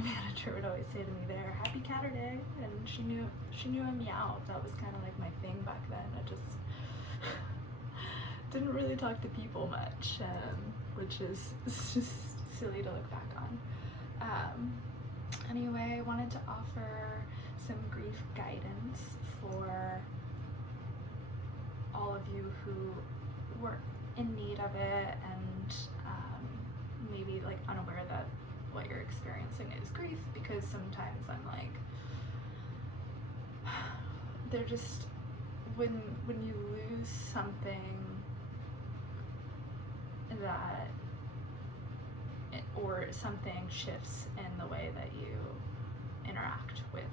manager would always say to me there, "Happy Catterday," and she knew a meow. That was kind of like my thing back then. I just didn't really talk to people much, which is it's just silly to look back on. Anyway, I wanted to offer some grief guidance for all of you who were in need of it and maybe like unaware that what you're experiencing is grief, because sometimes I'm like, they're just, when you lose something that, or something shifts in the way that you interact with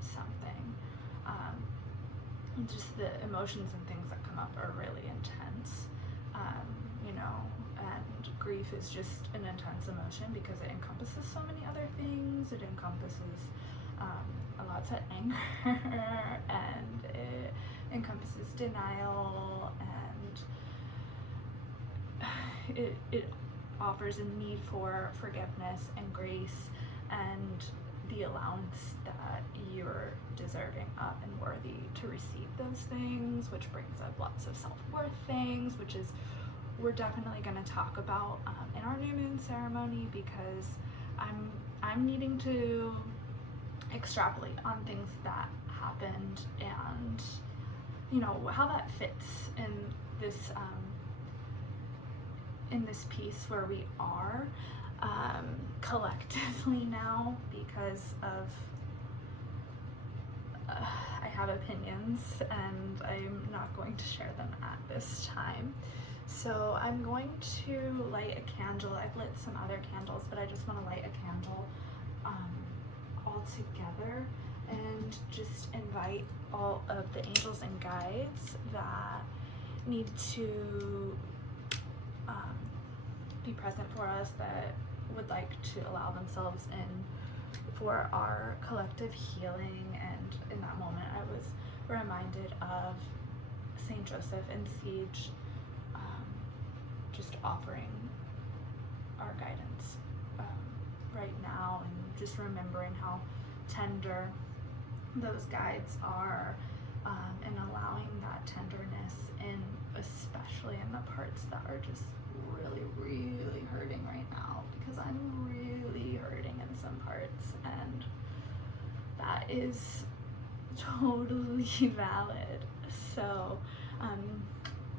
something, just the emotions and things that come up are really intense, you know, and grief is just an intense emotion because it encompasses so many other things. It encompasses lots of anger and it encompasses denial, and it offers a need for forgiveness and grace and the allowance that you're deserving of and worthy to receive those things, which brings up lots of self-worth things, which is we're definitely going to talk about in our new moon ceremony, because I'm needing to extrapolate on things that happened and, you know, how that fits in this piece where we are collectively now, because of I have opinions and I'm not going to share them at this time. So I'm going to light a candle. I've lit some other candles, but I just want to light a candle all together and just invite all of the angels and guides that need to be present for us, that would like to allow themselves in for our collective healing. And in that moment I was reminded of Saint Joseph and Siege, just offering our guidance right now, and just remembering how tender those guides are, and allowing that tenderness in, especially in the parts that are just really hurting right now, because I'm really hurting in some parts, and that is totally valid. So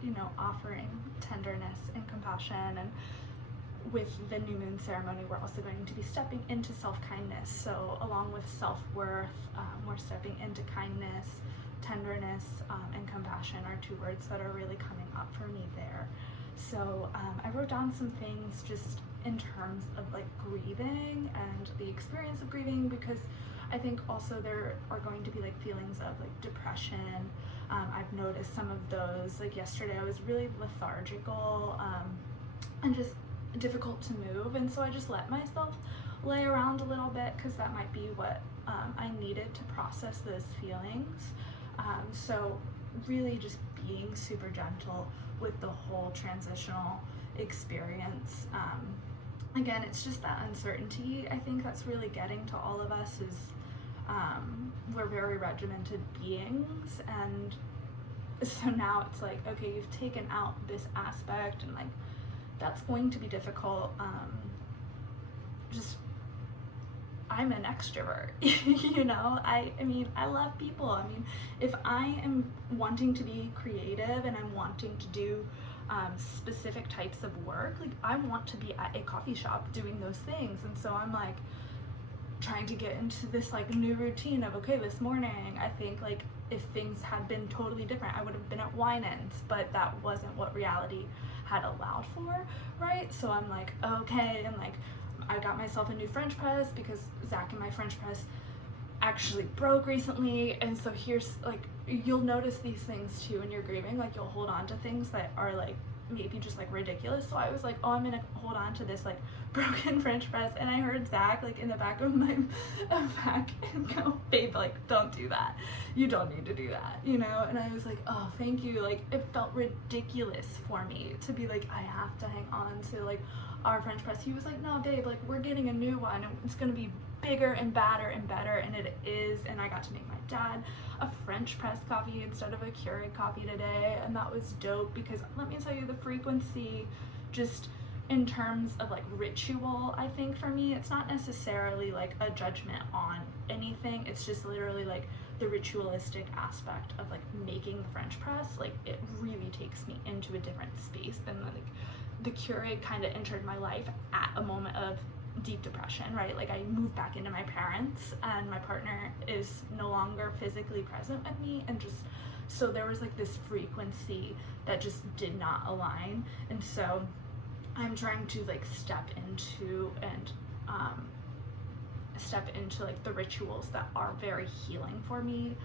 you know, offering tenderness and compassion. And with the new moon ceremony, we're also going to be stepping into self-kindness. So along with self-worth, we're stepping into kindness, tenderness, and compassion are two words that are really coming up for me there. So I wrote down some things just in terms of like grieving and the experience of grieving, because I think also there are going to be like feelings of like depression. I've noticed some of those. Like yesterday I was really lethargical and just difficult to move, and so I just let myself lay around a little bit, because that might be what I needed to process those feelings. So really just being super gentle with the whole transitional experience. Again, it's just that uncertainty, I think, that's really getting to all of us. Is we're very regimented beings, and so now it's like, okay, you've taken out this aspect, and like that's going to be difficult. Just, I'm an extrovert, you know, I mean, I love people. I mean, if I am wanting to be creative and I'm wanting to do specific types of work, like I want to be at a coffee shop doing those things. And so I'm like trying to get into this like new routine of, okay, this morning, I think like if things had been totally different, I would have been at Winans, but that wasn't what reality had allowed for, right? So I'm like, okay, and like I got myself a new French press because Zach and my French press actually broke recently. And so here's like, you'll notice these things too when you're grieving, like you'll hold on to things that are like maybe just like ridiculous. So I was like, oh, I'm gonna hold on to this like broken French press, and I heard Zach like in the back of my back and go, babe, like don't do that, you don't need to do that, you know. And I was like, oh, thank you. Like it felt ridiculous for me to be like, I have to hang on to like our French press. He was like, no babe, like we're getting a new one, and it's gonna be bigger and badder and better, and it is. And I got to make my dad a French press coffee instead of a Keurig coffee today, and that was dope, because let me tell you, the frequency, just in terms of like ritual, I think for me, it's not necessarily like a judgment on anything, it's just literally like the ritualistic aspect of like making the French press. Like it really takes me into a different space than like the Keurig kind of entered my life at a moment of deep depression, right? Like I moved back into my parents, and my partner is no longer physically present with me, and just so there was like this frequency that just did not align. And so I'm trying to like step into like the rituals that are very healing for me,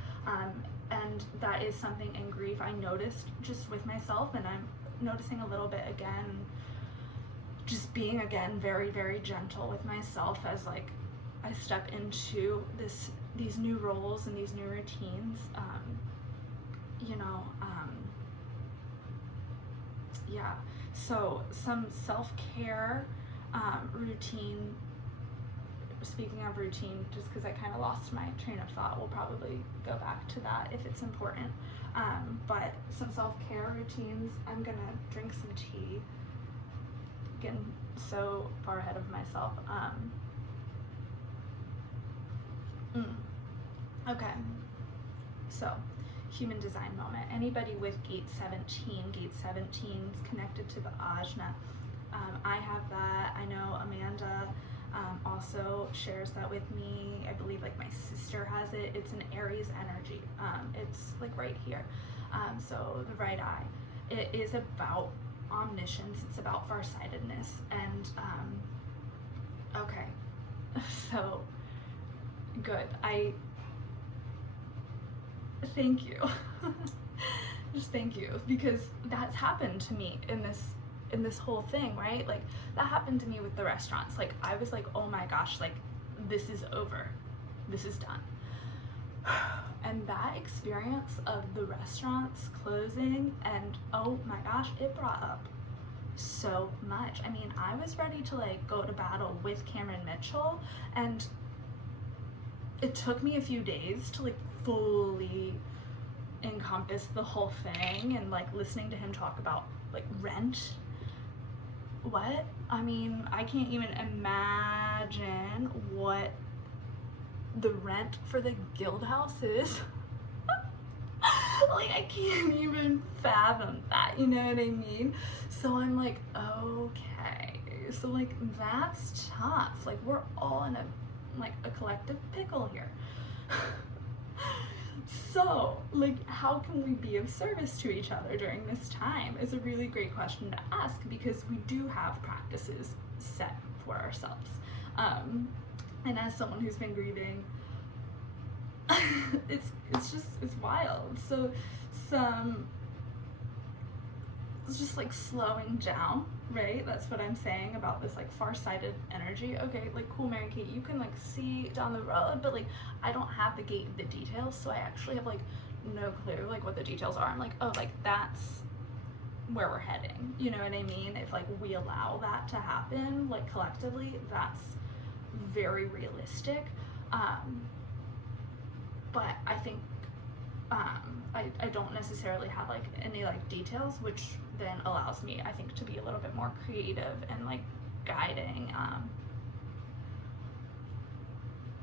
and that is something in grief I noticed just with myself, and I'm noticing a little bit again, just being again very, very gentle with myself as like I step into these new roles and these new routines. Yeah, so some self-care routine. Speaking of routine, just because I kind of lost my train of thought, we'll probably go back to that if it's important. But some self-care routines, I'm gonna drink some tea. Getting so far ahead of myself. Okay, so human design moment. Anybody with gate 17, gate 17 is connected to the ajna. I have that. I know Amanda also shares that with me. I believe like my sister has it. It's an Aries energy. It's like right here. So the right eye. It is about omniscience. It's about farsightedness. And okay, so good. I thank you. Just thank you, because that's happened to me in this whole thing, right? Like that happened to me with the restaurants. Like I was like, oh my gosh, like this is over, this is done. And that experience of the restaurants closing, and oh my gosh, it brought up so much. I mean, I was ready to like go to battle with Cameron Mitchell, and it took me a few days to like fully encompass the whole thing, and like listening to him talk about like rent. What? I mean, I can't even imagine what the rent for the Guild House is. Like I can't even fathom that, you know what I mean? So I'm like, okay, so like that's tough. Like we're all in a collective pickle here. So like how can we be of service to each other during this time is a really great question to ask, because we do have practices set for ourselves. And as someone who's been grieving, it's wild. So it's just like slowing down, right? That's what I'm saying about this like far-sighted energy. Okay, like cool, Mary Kate, you can like see down the road, but like I don't have the details, so I actually have like no clue like what the details are. I'm like, oh, like that's where we're heading, you know what I mean? If like we allow that to happen like collectively, that's very realistic. But I think I don't necessarily have like any like details, which then allows me, I think, to be a little bit more creative and like guiding,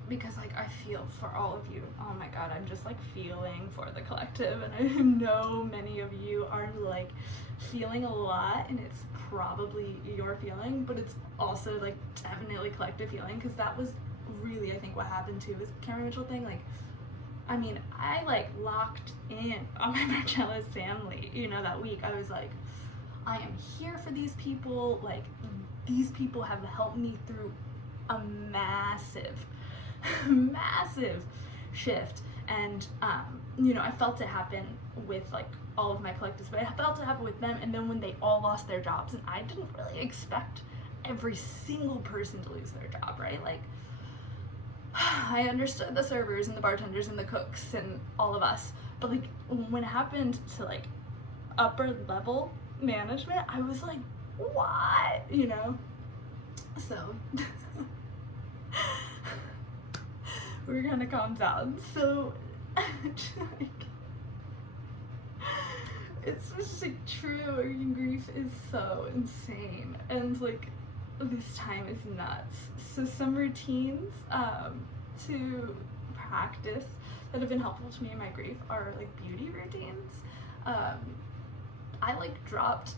because like I feel for all of you. Oh my god, I'm just like feeling for the collective, and I know many of you are like feeling a lot, and it's probably your feeling, but it's also like definitely collective feeling, because that was really, I think, what happened too with Cameron Mitchell thing. Like, I mean, I like locked in on my Marcellus family, you know, that week. I was like, I am here for these people. Like, these people have helped me through a massive, massive shift. And you know, I felt it happen with like all of my collectives, but I felt it happen with them. And then when they all lost their jobs, and I didn't really expect every single person to lose their job, right? Like, I understood the servers and the bartenders and the cooks and all of us, but like when it happened to like upper level management, I was like, what? You know? So we're gonna calm down. So like, it's just like true American grief is so insane, and like this time is nuts. So some routines to practice that have been helpful to me in my grief are like beauty routines. I like dropped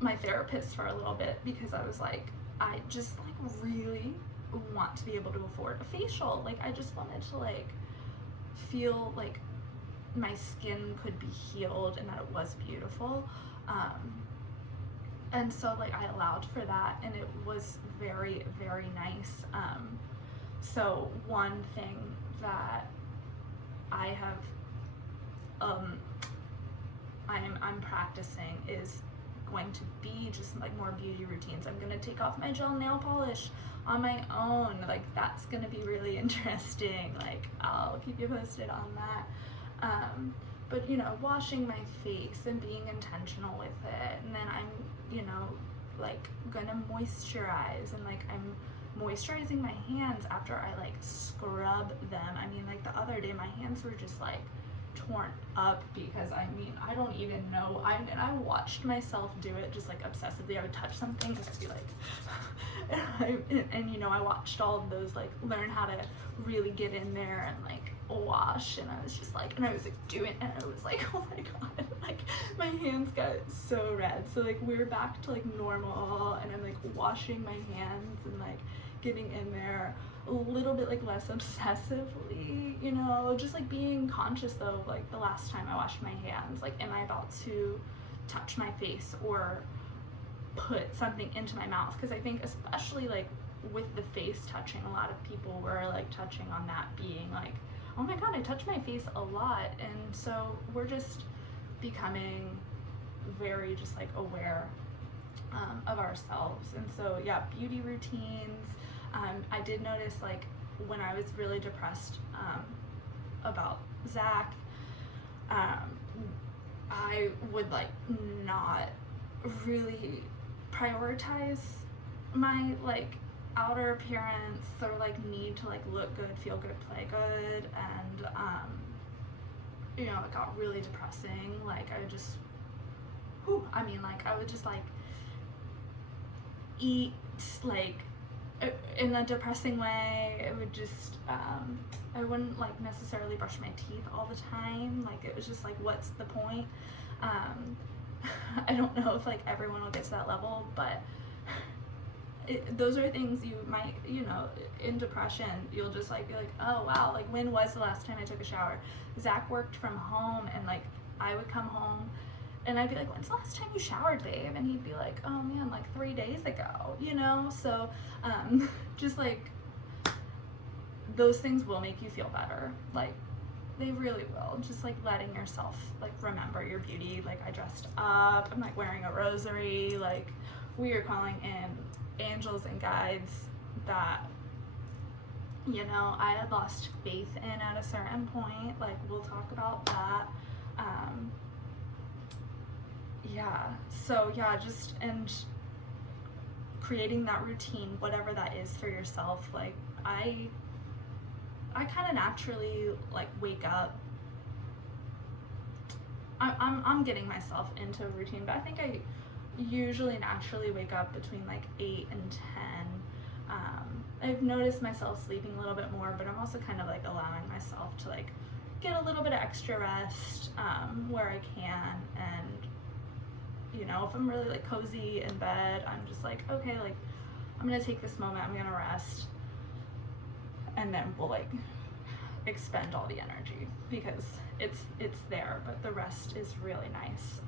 my therapist for a little bit because I was like, I just like really want to be able to afford a facial. Like I just wanted to like feel like my skin could be healed and that it was beautiful. And so like I allowed for that, and it was very, very nice. So one thing that I have I'm practicing is going to be just like more beauty routines. I'm gonna take off my gel nail polish on my own. Like that's gonna be really interesting. Like I'll keep you posted on that. But you know, washing my face and being intentional with it, and then I'm, you know, like gonna moisturize, and like I'm moisturizing my hands after I like scrub them. I mean, like the other day my hands were just like torn up because I mean, I don't even know. I watched myself do it just like obsessively. I would touch something and I'd be like, and you know, I watched all of those like learn how to really get in there and like wash, and I was just like, and I was like doing, and I was like, oh my god, like my hands got so red. So like we're back to like normal, and I'm like washing my hands and like getting in there a little bit like less obsessively, you know, just like being conscious though, like the last time I washed my hands, like am I about to touch my face or put something into my mouth? Because I think especially like with the face touching, a lot of people were like touching on that being like, oh my god, I touch my face a lot. And so we're just becoming very just like aware of ourselves. And so yeah, beauty routines. I did notice like when I was really depressed about Zach, I would like not really prioritize my like outer appearance or like need to like look good, feel good, play good, and you know, it got really depressing. Like I just, I mean, like I would just like eat like in a depressing way. It would just I wouldn't like necessarily brush my teeth all the time. Like it was just like, what's the point? I don't know if like everyone will get to that level, but those are things you might, you know, in depression, you'll just like be like, oh wow, like when was the last time I took a shower? Zach worked from home, and like I would come home and I'd be like, when's the last time you showered, babe? And he'd be like, oh man, like 3 days ago, you know? So just like those things will make you feel better. Like they really will. Just like letting yourself like remember your beauty. Like I dressed up, I'm like wearing a rosary, like we are calling in angels and guides that, you know, I had lost faith in at a certain point. Like we'll talk about that. Yeah, so yeah, just, and creating that routine, whatever that is for yourself. Like I kind of naturally like wake up, I'm getting myself into a routine, but I think I usually naturally wake up between like 8 and 10. I've noticed myself sleeping a little bit more, but I'm also kind of like allowing myself to like get a little bit of extra rest where I can. And you know, if I'm really like cozy in bed, I'm just like, okay, like I'm gonna take this moment, I'm gonna rest, and then we'll like expend all the energy because it's there, but the rest is really nice.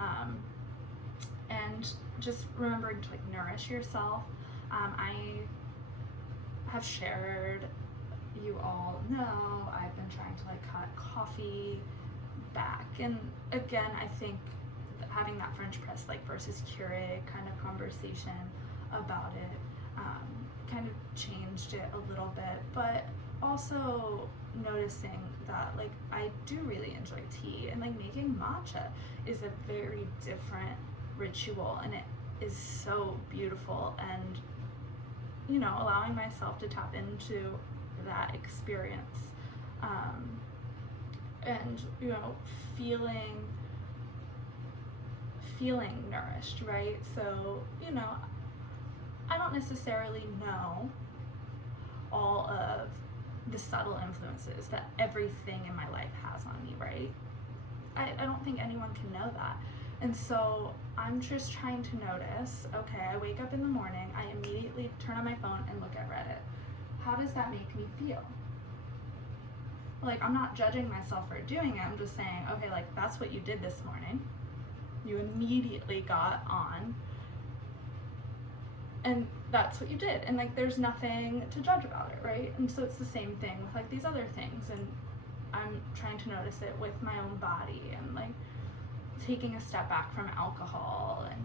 And just remembering to like nourish yourself. I have shared, you all know, I've been trying to like cut coffee back. And again, I think having that French press like versus Keurig kind of conversation about it kind of changed it a little bit, but also noticing that like I do really enjoy tea, and like making matcha is a very different ritual, and it is so beautiful, and you know, allowing myself to tap into that experience, and you know, feeling nourished, right? So, you know, I don't necessarily know all of the subtle influences that everything in my life has on me, right? I don't think anyone can know that. And so I'm just trying to notice, okay, I wake up in the morning, I immediately turn on my phone and look at Reddit. How does that make me feel? Like, I'm not judging myself for doing it, I'm just saying, okay, like, that's what you did this morning. You immediately got on, and that's what you did, and like there's nothing to judge about it, right? And so it's the same thing with like these other things, and I'm trying to notice it with my own body, and like taking a step back from alcohol, and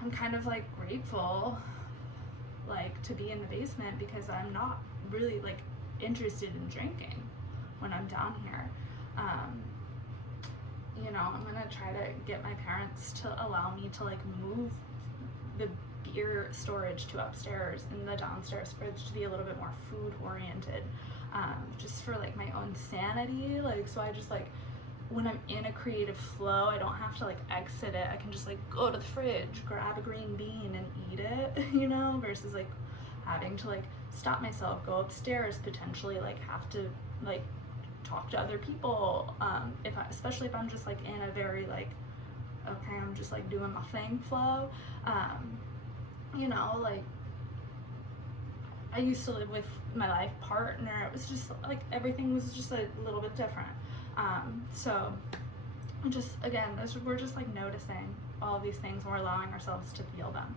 I'm kind of like grateful like to be in the basement because I'm not really like interested in drinking when I'm down here. You know, I'm gonna try to get my parents to allow me to like move the beer storage to upstairs and the downstairs fridge to be a little bit more food oriented, just for like my own sanity. Like, so I just like, when I'm in a creative flow, I don't have to like exit it. I can just like go to the fridge, grab a green bean and eat it, you know, versus like having to like stop myself, go upstairs, potentially like have to like talk to other people, especially if I'm just like in a very like, okay, I'm just like doing my thing flow. You know, like I used to live with my life partner. It was just like everything was just a little bit different. So just again, we're just like noticing all of these things, and we're allowing ourselves to feel them.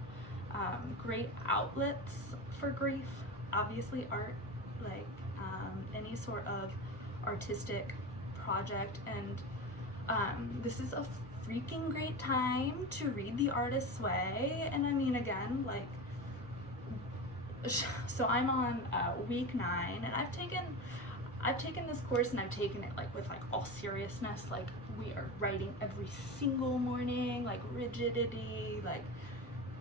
Great outlets for grief, obviously art, like any sort of artistic project, and this is a freaking great time to read The Artist's Way. And I mean, again, like, so I'm on week 9, and I've taken this course, and I've taken it like with like all seriousness, like we are writing every single morning, like rigidity, like,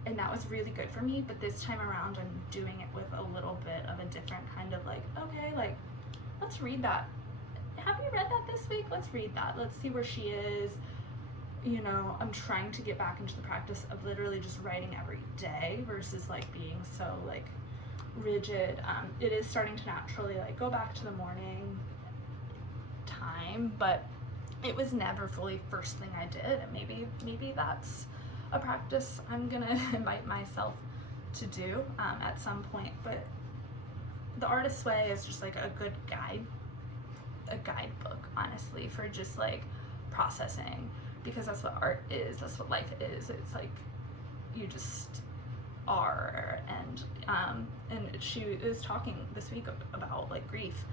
and that was really good for me. But this time around I'm doing it with a little bit of a different kind of like, okay, like let's read that. Have you read that this week? Let's read that. Let's see where she is. You know, I'm trying to get back into the practice of literally just writing every day versus like being so like rigid. It is starting to naturally like go back to the morning time, but it was never fully first thing I did. And maybe that's a practice I'm gonna invite myself to do at some point. But The Artist's Way is just like a good guidebook, honestly, for just like processing, because that's what art is, that's what life is. It's like you just are. And she is talking this week about like grief,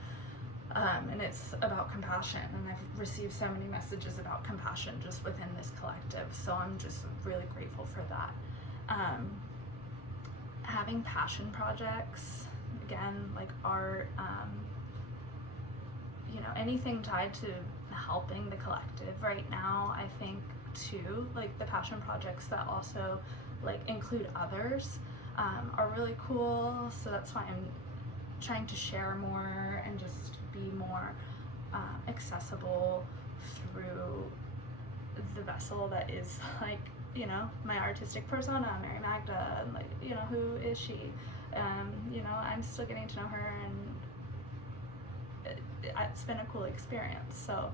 and it's about compassion, and I've received so many messages about compassion just within this collective, so I'm just really grateful for that. Having passion projects, again, like art, you know, anything tied to helping the collective right now, I think too, like the passion projects that also like include others are really cool. So that's why I'm trying to share more and just be more accessible through the vessel that is like, you know, my artistic persona, Mary Magda, and like, you know, who is she? You know, I'm still getting to know her, and it's been a cool experience. So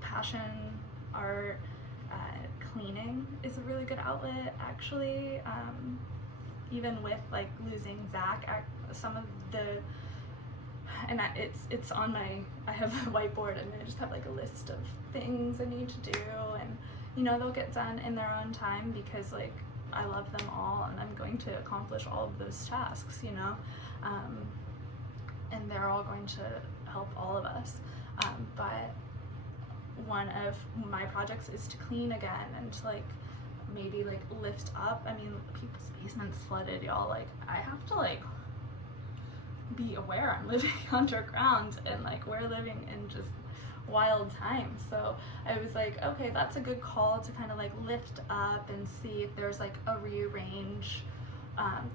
passion, art, cleaning is a really good outlet, actually. Even with like losing Zach, some of the, and it's on I have a whiteboard, and I just have like a list of things I need to do, and you know, they'll get done in their own time because like I love them all, and I'm going to accomplish all of those tasks, you know. and they're all going to help all of us. But one of my projects is to clean again and to like maybe like lift up. I mean, people's basements flooded, y'all. Like, I have to like be aware I'm living underground, and like we're living in just wild times. So I was like, okay, that's a good call to kind of like lift up and see if there's like a rearrange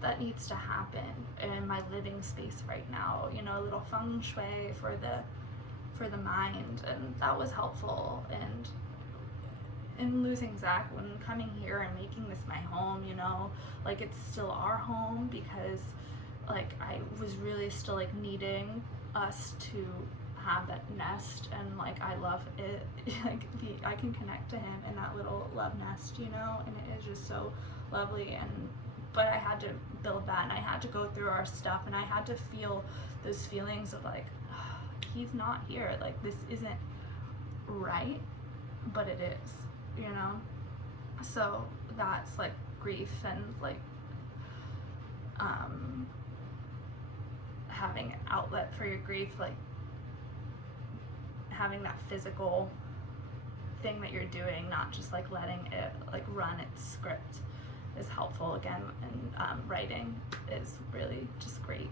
that needs to happen in my living space right now, you know, a little feng shui for the mind. And that was helpful. And in losing Zach, when coming here and making this my home, you know, like it's still our home, because like I was really still like needing us to have that nest, and like I love it. Like I can connect to him in that little love nest, you know, and it is just so lovely. But I had to build that, and I had to go through our stuff, and I had to feel those feelings of like, he's not here, like this isn't right, but it is, you know. So that's like grief, and like having an outlet for your grief, like having that physical thing that you're doing, not just like letting it like run its script, is helpful again. And writing is really just great.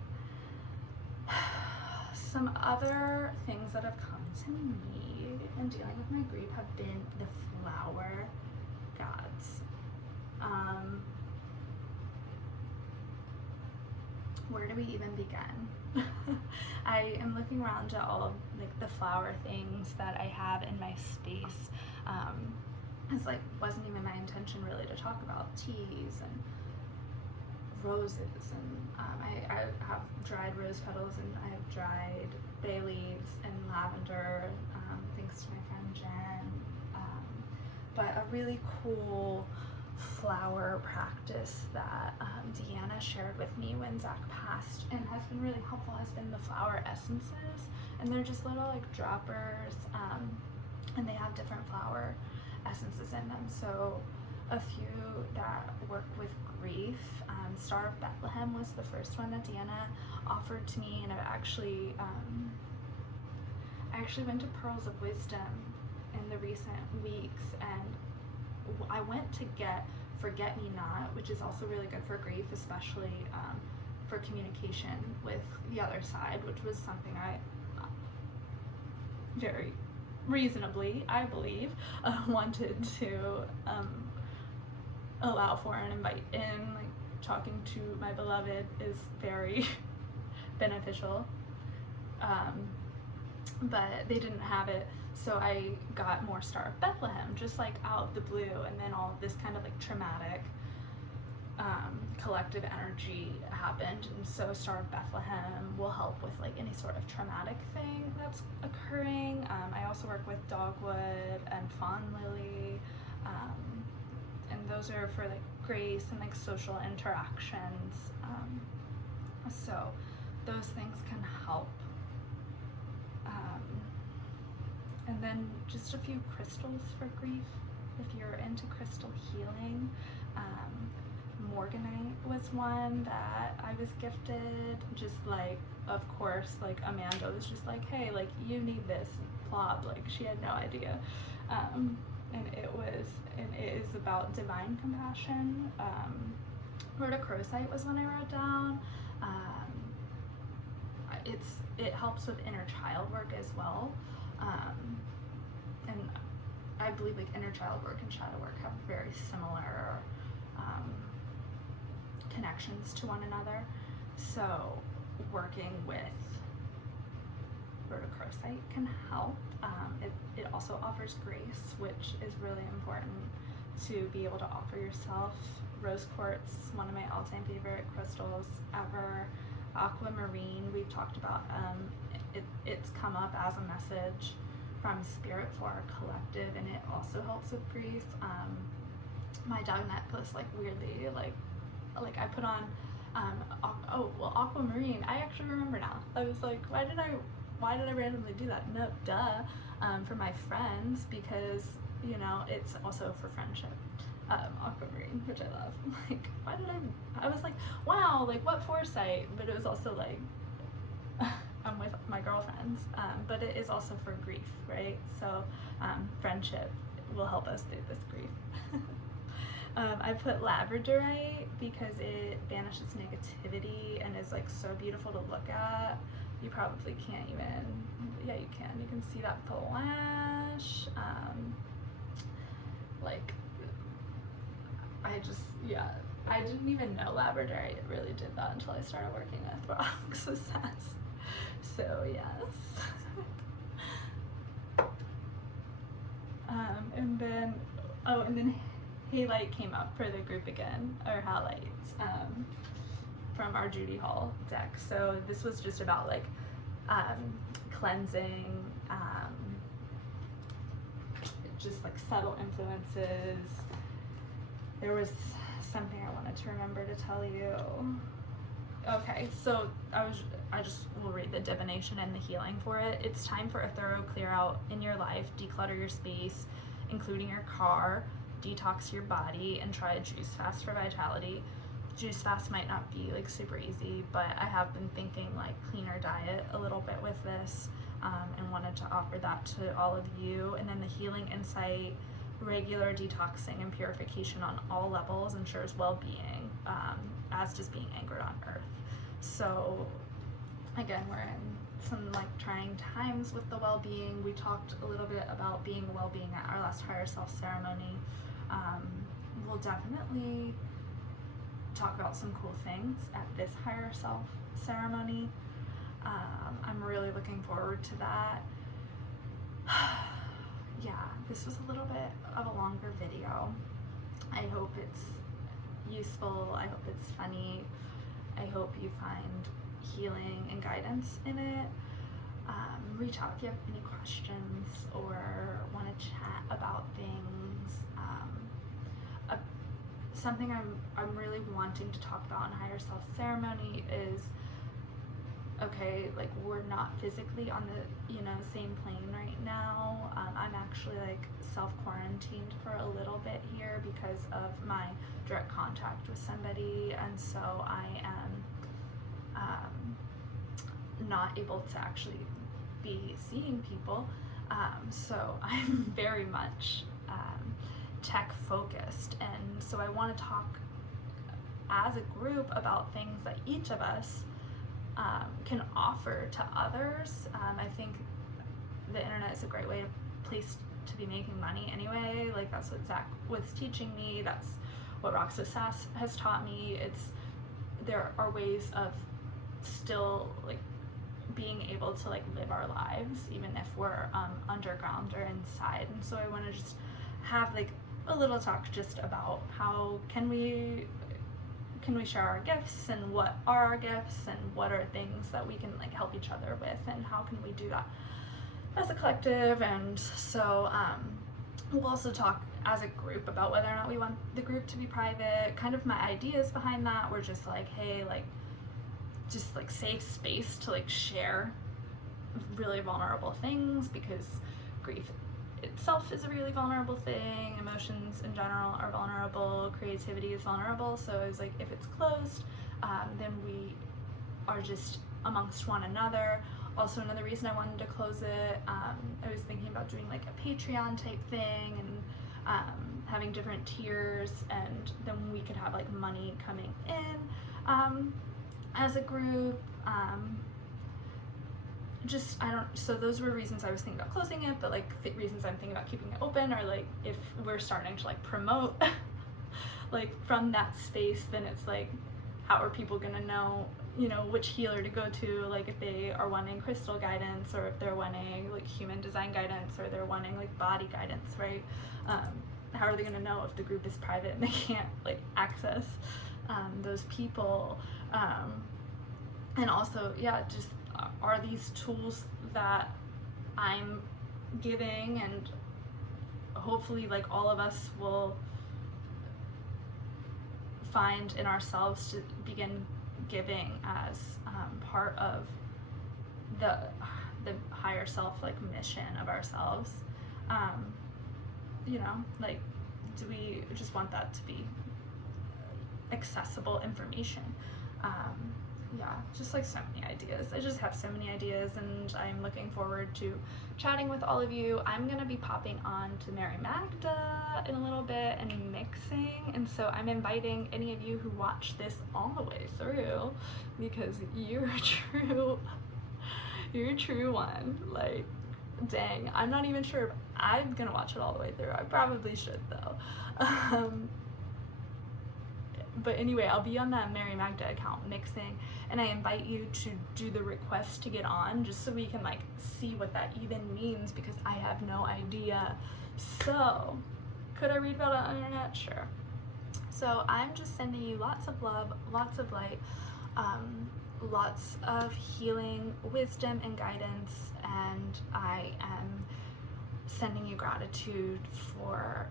Some other things that have come to me in dealing with my grief have been the flower gods. Where do we even begin? I am looking around at all of like the flower things that I have in my space. It's like wasn't even my intention really to talk about teas and roses, and I have dried rose petals, and I have dried bay leaves and lavender, thanks to my friend Jen. But a really cool flower practice that Deanna shared with me when Zach passed, and has been really helpful, has been the flower essences. And they're just little like droppers, and they have different flower essences in them. So a few that work with grief, Star of Bethlehem was the first one that Deanna offered to me, and I've actually I actually went to Pearls of Wisdom in the recent weeks, and I went to get Forget Me Not, which is also really good for grief, especially for communication with the other side, which was something I very reasonably, I believe, wanted to allow for and invite in. Like talking to my beloved is very beneficial, but they didn't have it, so I got more Star of Bethlehem, just like out of the blue. And then all of this kind of like traumatic collective energy happened, and so Star of Bethlehem will help with like any sort of traumatic thing that's occurring. I also work with dogwood and fawn lily, and those are for like grace and like social interactions. So those things can help. And then just a few crystals for grief, if you're into crystal healing. Morganite was one that I was gifted, just like, of course, like Amanda was just like, hey, like you need this, plob, like she had no idea. And it is about divine compassion. Rhodochrosite was one I wrote down. It helps with inner child work as well. And I believe like inner child work and shadow work have very similar connections to one another. So working with rhodochrosite can help. It also offers grace, which is really important to be able to offer yourself. Rose quartz, one of my all-time favorite crystals ever. Aquamarine, we've talked about. It's come up as a message from spirit for our collective, and it also helps with grief. My dog necklace, like weirdly, like I put on aquamarine. I actually remember now. I was like, why did I randomly do that? No, duh. For my friends, because you know it's also for friendship. Aquamarine, which I love. Like, why did I was like, wow, like what foresight, but it was also like I'm with my girlfriends, but it is also for grief, right? So friendship will help us through this grief. I put labradorite because it banishes negativity and is like so beautiful to look at. You probably can't even, yeah, you can. You can see that flash. Like, I didn't even know labradorite really did that until I started working with rocks success. So yes. And then halite came up for the group again, or halites, from our Judy Hall deck. So this was just about like cleansing, just like subtle influences. There was something I wanted to remember to tell you. Okay, so I just will read the divination and the healing for it. It's time for a thorough clear out in your life, declutter your space, including your car, detox your body, and try a juice fast for vitality. Juice fast might not be like super easy, but I have been thinking like cleaner diet a little bit with this, and wanted to offer that to all of you. And then the healing insight, regular detoxing and purification on all levels ensures well-being, as does being anchored on earth. So again, we're in some like trying times with the well-being. We talked a little bit about being well-being at our last higher self ceremony. We'll definitely talk about some cool things at this higher self ceremony. I'm really looking forward to that. Yeah, this was a little bit of a longer video. I hope it's useful. I hope it's funny. I hope you find healing and guidance in it. Reach out if you have any questions or want to chat about things. Something I'm really wanting to talk about in higher self ceremony is, okay, like we're not physically on the same plane right now. I'm actually like self-quarantined for a little bit here because of my direct contact with somebody, and so I am not able to actually be seeing people. So I'm very much tech focused, and so I want to talk as a group about things that each of us can offer to others. I think the internet is a great place to be making money anyway. Like that's what Zach was teaching me. That's what Roxa Sass has taught me. There are ways of still like being able to like live our lives even if we're underground or inside. And so I want to just have like a little talk just about how can we share our gifts, and what are our gifts, and what are things that we can like help each other with, and how can we do that as a collective. And so we'll also talk as a group about whether or not we want the group to be private. Kind of my ideas behind that were just like, hey, like just like safe space to like share really vulnerable things, because grief itself is a really vulnerable thing. Emotions in general are vulnerable. Creativity is vulnerable. So I was like, if it's closed, then we are just amongst one another. Also, another reason I wanted to close it, I was thinking about doing like a Patreon type thing, and having different tiers, and then we could have like money coming in as a group. So those were reasons I was thinking about closing it, but like reasons I'm thinking about keeping it open are like if we're starting to like promote like from that space, then it's like, how are people gonna know, which healer to go to, like if they are wanting crystal guidance, or if they're wanting like human design guidance, or they're wanting like body guidance, right? How are they gonna know if the group is private and they can't like access those people? And also, yeah, just are these tools that I'm giving, and hopefully like all of us will find in ourselves to begin giving as part of the higher self like mission of ourselves. Like, do we just want that to be accessible information? yeah, just like so many ideas. I just have so many ideas, and I'm looking forward to chatting with all of you. I'm gonna be popping on to Mary Magda in a little bit and mixing, and so I'm inviting any of you who watch this all the way through, because you're a true one. Like, dang, I'm not even sure if I'm gonna watch it all the way through. I probably should though. But anyway, I'll be on that Mary Magda account mixing, and I invite you to do the request to get on, just so we can like see what that even means, because I have no idea. So, could I read about it on the internet? Sure. So I'm just sending you lots of love, lots of light, lots of healing, wisdom, and guidance, and I am sending you gratitude for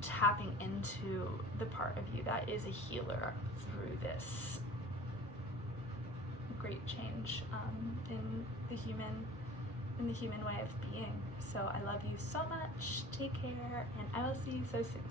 tapping into the part of you that is a healer through this great change in the human way of being. So I love you so much. Take care, and I will see you so soon.